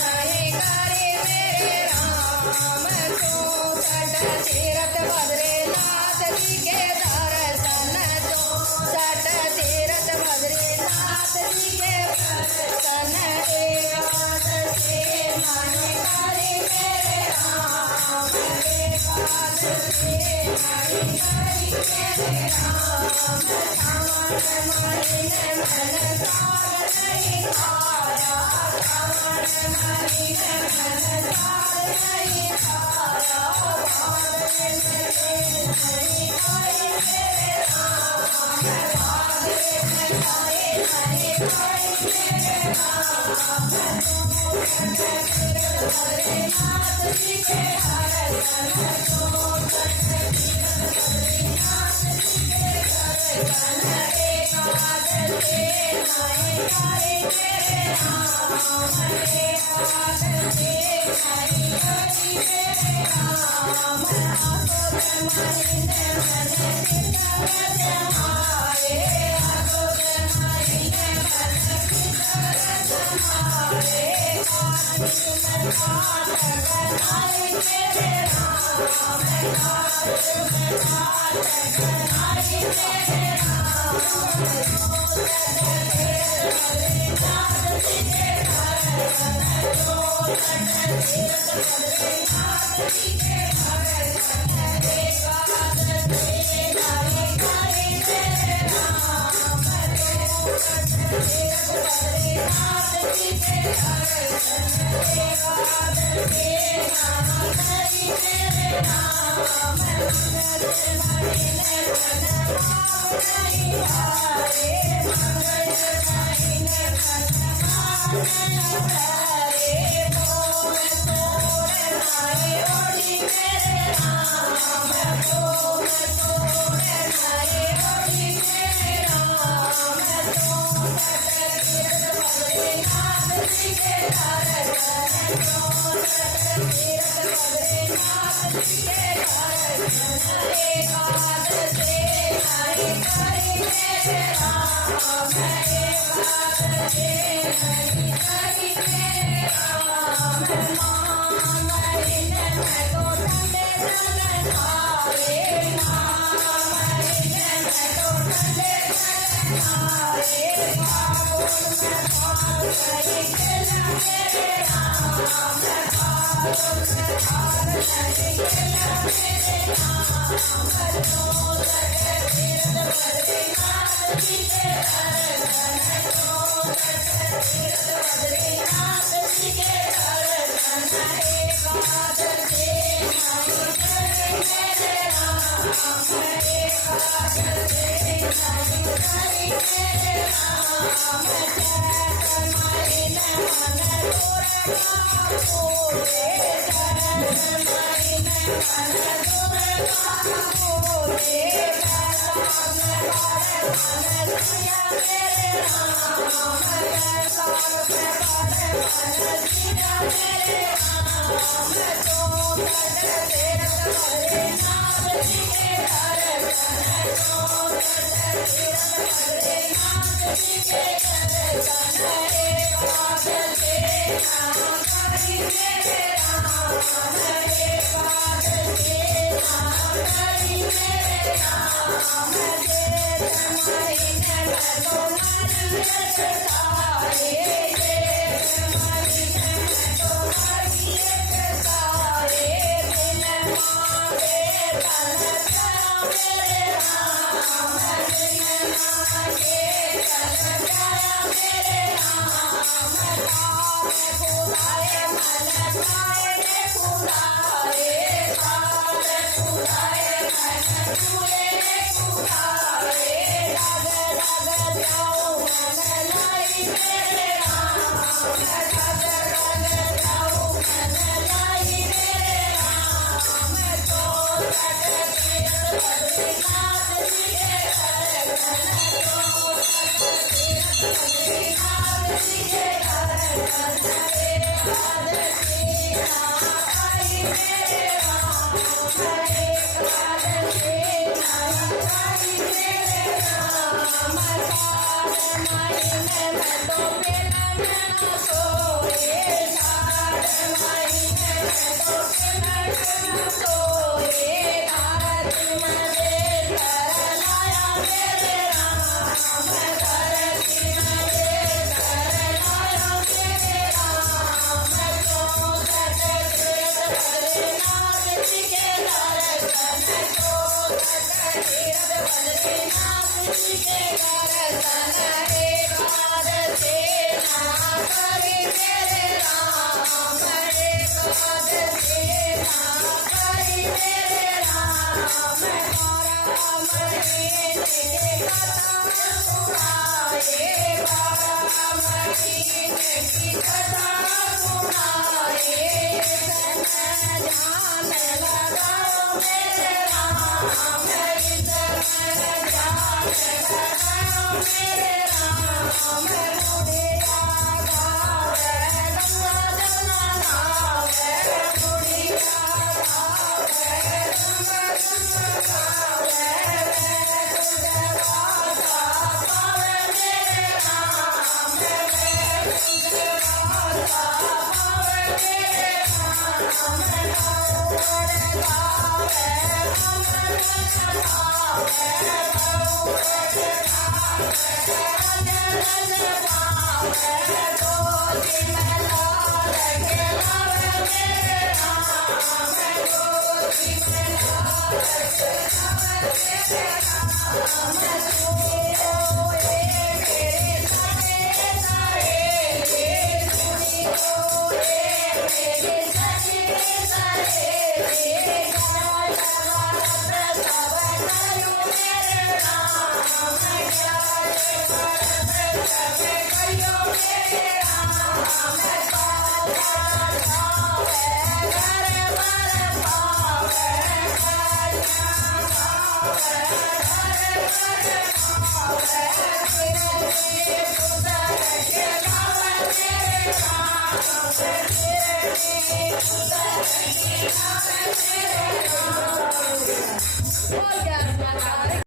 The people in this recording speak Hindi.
नहीं करे मेरे राम चौसठ तीरथ बद्रीनाथ जी के दर्शन चौसठ तीरथ बद्रीनाथ जी के दर्शन एकादशी नहीं करे मेरे राम एकादशी नहीं करे मेरे राम श्रावण महीने मन साग नहीं खाया श्रावण महीने मन साग नहीं खाया भादवे में तेल नहीं खाए मेरे राम भादवे में तेल नहीं खाए मेरे राम बद्रीनाथ जी के दर्शन चौसठ बद्रीनाथ जी के दर्शन एकादशी नहीं करे मेरे राम एकादशी नहीं करे मेरे राम आगोद महीने मन शीतल जमाए आगोद महीने मन शीतल जमाए कार्तिक में घाट बनाए मेरे राम कार्तिक में घाट बनाए मेरे राम बद्रीनाथ जी के दर्शन चौसठ तीरथ बद्रीनाथ जी के दर्शन एकादशी नहीं करे मेरे राम चौसठ तीरथ बद्रीनाथ जी के दर्शन एकादशी नहीं करे मेरे राम मंगल महीने मन भाव नहीं हारे मंगल महीने मन भाव नहीं हारे मोह तोड़ नहीं ओढ़ी मेरे राम मोह तोड़ नहीं ओढ़ी मेरे राम चौसठ तीरथ बद्रीनाथ जी के दर्शन चौसठ तीरथ बद्रीनाथ जी के दर्शन एकादशी नहीं करे मेरे राम एकादशी नहीं करे मेरे राम महीने में तो ठंडे जल खाए महीने में तो ठंडे जल खाए फागुन में भाग नहीं खेला मेरे राम फागुन में भाग नहीं खेला मेरे राम चौसठ तीरथ बद्रीनाथ जी के दर्शन चौसठ तीरथ बद्रीनाथ जी के दर्शन एकादशी नहीं करे मेरे राम एकादशी नहीं करे मेरे राम चैत महीने मन दुर्गा पूजे चैत महीने मन दुर्गा पूजे बैसाख में बारे मन सिया मेरे राम बैसाख में बारे मन सिया मेरे राम चौसठ तीरथ बद्रीनाथ जी के दर्शन चौसठ तीरथ बद्रीनाथ जी के दर्शन एकादशी नहीं करे मेरे राम एकादशी नहीं करे मेरे राम जेठ महीने में तो मन सारे जेठ महीने में तो सारे दिन मांगे तन मेरे राम दिन मांगे तन मेरे राम खुदाए मन खाए खुदाए खुदाए मन छुए खुदाए लग लग जाओ मन लाई मेरे राम लग लग जाओ मन लाई मेरे राम चौसठ तीरथ बद्रीनाथ जी के दर्शन चौसठ तीरथ बद्रीनाथ जी के दर्शन एकादशी नहीं करे मेरे राम एकादशी नहीं करे मेरे राम सावन महीने में तो बेलन सोए બોલ જય માતા